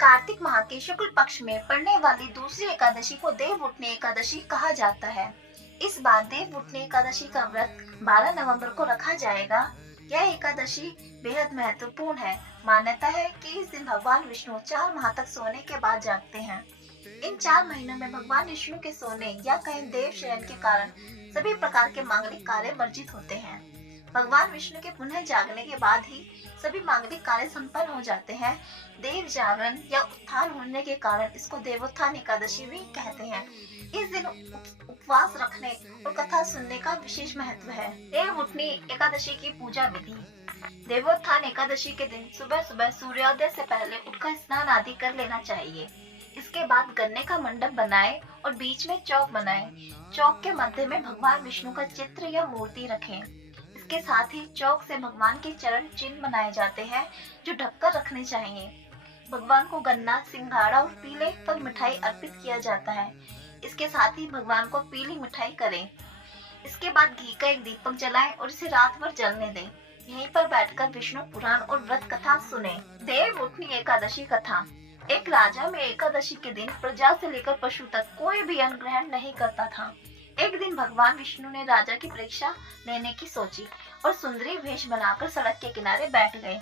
कार्तिक माह के शुक्ल पक्ष में पड़ने वाली दूसरी एकादशी को देव उठनी एकादशी कहा जाता है। इस बार देव उठनी एकादशी का व्रत 12 नवंबर को रखा जाएगा। यह एकादशी बेहद महत्वपूर्ण है। मान्यता है कि इस दिन भगवान विष्णु 4 माह तक सोने के बाद जागते हैं। इन 4 महीनों में भगवान विष्णु के सोने या कहीं देव शयन के कारण सभी प्रकार के मांगलिक कार्य वर्जित होते हैं। भगवान विष्णु के पुनः जागने के बाद ही सभी मांगलिक कार्य संपन्न हो जाते हैं। देव जागरण या उत्थान होने के कारण इसको देवोत्थान एकादशी भी कहते हैं। इस दिन उपवास रखने और कथा सुनने का विशेष महत्व है। देव उठनी एकादशी की पूजा विधि। देवोत्थान एकादशी के दिन सुबह सुबह सूर्योदय से पहले उठकर स्नान आदि कर लेना चाहिए। इसके बाद गन्ने का मंडप बनाएं और बीच में चौक बनाएं। चौक के मध्य में भगवान विष्णु का चित्र या मूर्ति रखें। इसके साथ ही चौक से भगवान के चरण चिन्ह बनाए जाते हैं जो ढककर रखने चाहिए। भगवान को गन्ना, सिंघाड़ा और पीले फल मिठाई अर्पित किया जाता है। इसके साथ ही भगवान को पीली मिठाई करें। इसके बाद घी का एक दीपक जलाएं और इसे रात भर जलने दें। यहीं पर बैठकर विष्णु पुराण और व्रत कथा सुने। देव उठनी एकादशी कथा। एक राजा में एकादशी के दिन प्रजा से लेकर पशु तक कोई भी अन्न ग्रहण नहीं करता था। एक दिन भगवान विष्णु ने राजा की परीक्षा लेने की सोची और सुंदरी वेश बनाकर सड़क के किनारे बैठ गए।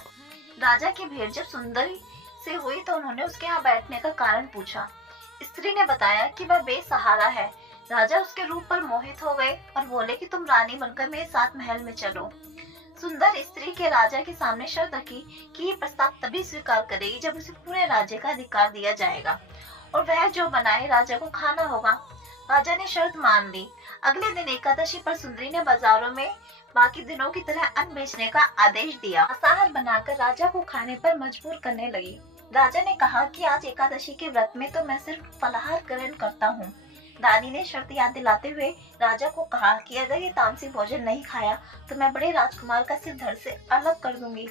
राजा की भेंट जब सुंदरी से हुई तो उन्होंने उसके यहाँ बैठने का कारण पूछा। स्त्री ने बताया कि वह बेसहारा है। राजा उसके रूप पर मोहित हो गए और बोले कि तुम रानी बनकर मेरे साथ महल में चलो। सुंदर स्त्री के राजा के सामने शर्त रखी कि ये प्रस्ताव तभी स्वीकार करेगी जब उसे पूरे राज्य का अधिकार दिया जाएगा और वह जो बनाए राजा को खाना होगा। राजा ने शर्त मान ली। अगले दिन एकादशी पर सुंदरी ने बाजारों में बाकी दिनों की तरह अन्न बेचने का आदेश दिया। मांसाहार बनाकर राजा को खाने पर मजबूर करने लगी। राजा ने कहा कि आज एकादशी के व्रत में तो मैं सिर्फ फलाहार ग्रहण करता हूँ। रानी ने शर्त याद दिलाते हुए राजा को कहा कि अगर ये तामसी भोजन नहीं खाया तो मैं बड़े राजकुमार का सिर धड़ से अलग कर दूंगी।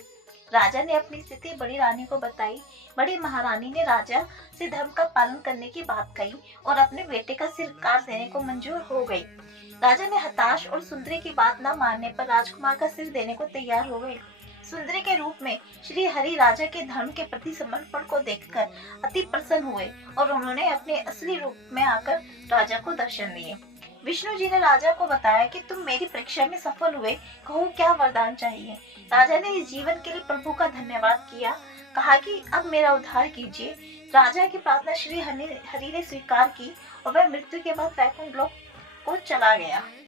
राजा ने अपनी स्थिति बड़ी रानी को बताई। बड़ी महारानी ने राजा से धर्म का पालन करने की बात कही और अपने बेटे का सिर काट देने को मंजूर हो गई। राजा ने हताश और सुंदरी की बात न मानने पर राजकुमार का सिर देने को तैयार हो गए। सुंदरी के रूप में श्री हरि राजा के धर्म के प्रति समर्पण को देखकर अति प्रसन्न हुए और उन्होंने अपने असली रूप में आकर राजा को दर्शन दिए। विष्णु जी ने राजा को बताया कि तुम मेरी परीक्षा में सफल हुए, कहो क्या वरदान चाहिए। राजा ने इस जीवन के लिए प्रभु का धन्यवाद किया, कहा कि अब मेरा उद्धार कीजिए। राजा की प्रार्थना श्री हरि ने स्वीकार की और वह मृत्यु के बाद वैकुंठ लोक को चला गया।